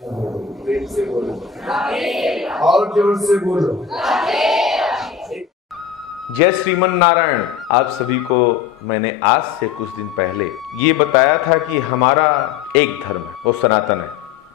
प्रेम से बोलो, और जोर से बोलो। जय श्रीमन नारायण। आप सभी को मैंने आज से कुछ दिन पहले ये बताया था कि हमारा एक धर्म है, वो सनातन है।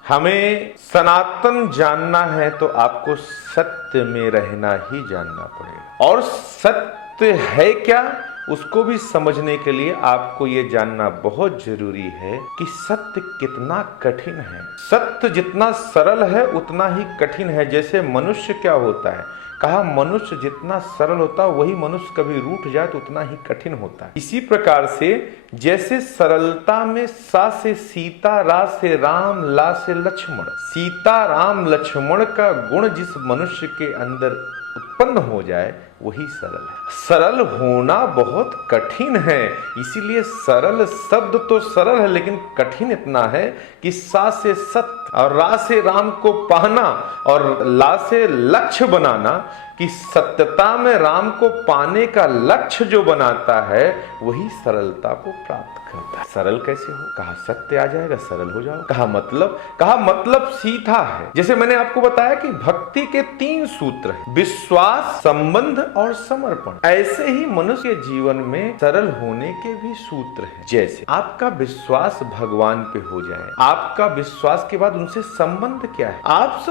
हमें सनातन जानना है तो आपको सत्य में रहना ही जानना पड़ेगा। और सत्य है क्या, उसको भी समझने के लिए आपको ये जानना बहुत जरूरी है कि सत्य कितना कठिन है। सत्य जितना सरल है उतना ही कठिन है। जैसे मनुष्य क्या होता है, कहा मनुष्य जितना सरल होता है वही मनुष्य कभी रूठ जाए तो उतना ही कठिन होता है। इसी प्रकार से जैसे सरलता में सा से सीता, रा से राम, ला से लक्ष्मण, सीता राम लक्ष्मण का गुण जिस मनुष्य के अंदर उत्पन्न हो जाए वही सरल है। सरल होना बहुत कठिन है, इसीलिए सरल शब्द तो सरल है लेकिन कठिन इतना है कि सा से सत्य और रा से राम को पाना और ला से लक्ष्य बनाना, कि सत्यता में राम को पाने का लक्ष्य जो बनाता है वही सरलता को प्राप्त करता है। सरल कैसे हो, कहा सत्य आ जाएगा सरल हो जाओ। कहा मतलब सीधा है। जैसे मैंने आपको बताया कि भक्ति के 3 सूत्र हैं, विश्वास, संबंध और समर्पण। ऐसे ही मनुष्य के जीवन में सरल होने के भी सूत्र हैं। जैसे आपका विश्वास भगवान पे हो जाए, आपका विश्वास के बाद उनसे संबंध क्या है।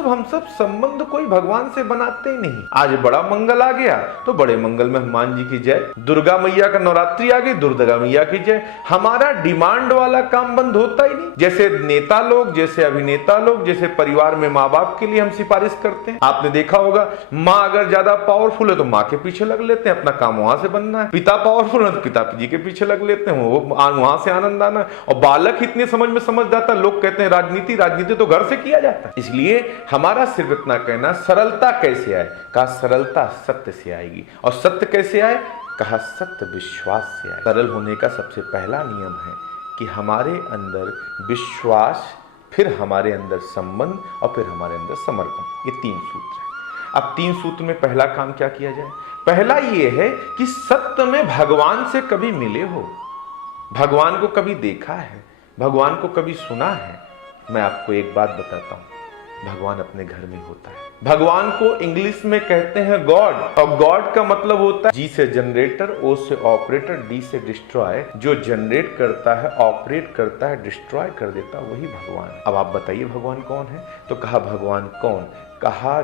हम सब संबंध कोई भगवान से बनाते ही नहीं। आज बड़ा मंगल आ गया तो बड़े मंगल में हनुमान जी की जय, दुर्गा मैया का नवरात्रि आ गई, दुर्गा मैया की जय। हमारा डिमांड वाला काम बंद होता ही नहीं। जैसे नेता लोग, जैसे अभिनेता लोग, जैसे परिवार में माँ बाप के लिए हम सिफारिश करते हैं। आपने देखा होगा, माँ अगर ज्यादा पावरफुल है तो माँ के पीछे लग लेते हैं, अपना काम वहां से बनना है। पिता पावरफुल है तो पिता जी के पीछे लग लेते हैं, वो वहां से आनंद आना। और बालक इतने समझ में समझ जाता, लोग कहते हैं राजनीति तो घर से किया जाता है। इसलिए हमारा सिर्फ इतना कहना, सरलता कैसे आए, कहा सरलता सत्य से आएगी। और सत्य कैसे आए, कहा सत्य विश्वास से आए। सरल होने का सबसे पहला नियम है कि हमारे अंदर विश्वास, फिर हमारे अंदर संबंध और फिर हमारे अंदर समर्पण। ये 3 सूत्र हैं। अब 3 सूत्र में पहला काम क्या किया जाए, पहला ये है कि सत्य में भगवान से कभी मिले हो, भगवान को कभी देखा है, भगवान को कभी सुना है। मैं आपको एक बात बताता हूं, भगवान अपने घर में होता है। भगवान को इंग्लिश में कहते हैं गॉड, और गॉड का मतलब होता है जी से जनरेटर, ओ से ऑपरेटर, डी से डिस्ट्रॉय। जो जनरेट करता है, ऑपरेट करता है, डिस्ट्रॉय कर देता है, वही भगवान। अब आप बताइए भगवान कौन है, तो कहा भगवान कौन, कहा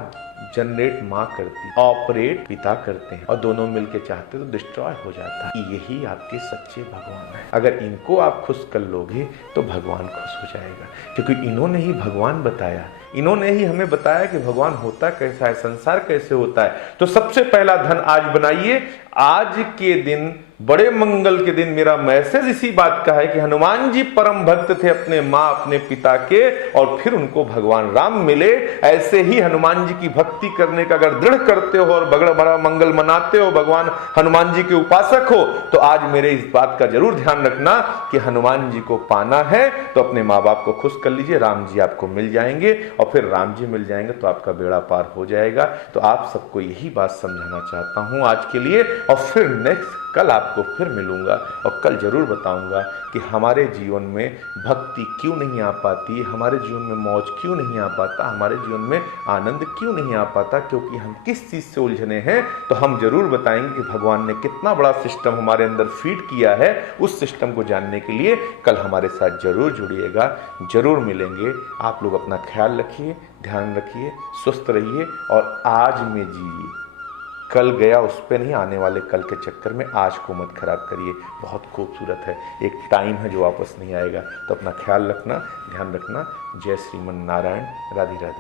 जनरेट माँ करती, ऑपरेट पिता करते हैं, और दोनों मिलके चाहते तो डिस्ट्रॉय हो जाता है। यही आपके सच्चे भगवान है। अगर इनको आप खुश कर लोगे तो भगवान खुश हो जाएगा, क्योंकि इन्होंने ही भगवान बताया, इन्होंने ही हमें बताया कि भगवान होता कैसा है, संसार कैसे होता है। तो सबसे पहला धन आज बनाइए। आज के दिन, बड़े मंगल के दिन, मेरा मैसेज इसी बात का है कि हनुमान जी परम भक्त थे अपने माँ, अपने पिता के, और फिर उनको भगवान राम मिले। ऐसे ही हनुमान जी की भक्ति करने का अगर दृढ़ करते हो और बड़ा मंगल मनाते हो, भगवान हनुमान जी के उपासक हो, तो आज मेरे इस बात का जरूर ध्यान रखना कि हनुमान जी को पाना है तो अपने माँ बाप को खुश कर लीजिए, राम जी आपको मिल जाएंगे, और फिर राम जी मिल जाएंगे तो आपका बेड़ा पार हो जाएगा। तो आप सबको यही बात समझाना चाहता हूं आज के लिए, और फिर नेक्स्ट कल आपको फिर मिलूंगा और कल जरूर बताऊंगा कि हमारे जीवन में भक्ति क्यों नहीं आ पाती, हमारे जीवन में मौज क्यों नहीं आ पाता, हमारे जीवन में आनंद क्यों नहीं आ पाता, क्योंकि हम किस चीज से उलझने हैं। तो हम जरूर बताएंगे कि भगवान ने कितना बड़ा सिस्टम हमारे अंदर फीड किया है। उस सिस्टम को जानने के लिए कल हमारे साथ जरूर जुड़िएगा, जरूर मिलेंगे। आप लोग अपना ख्याल रखिए, ध्यान रखिए, स्वस्थ रहिए और आज में जिए। कल गया उस पे नहीं, आने वाले कल के चक्कर में आज को मत खराब करिए। बहुत खूबसूरत है, एक टाइम है जो वापस नहीं आएगा। तो अपना ख्याल रखना, ध्यान रखना। जय श्रीमन नारायण, राधे राधे।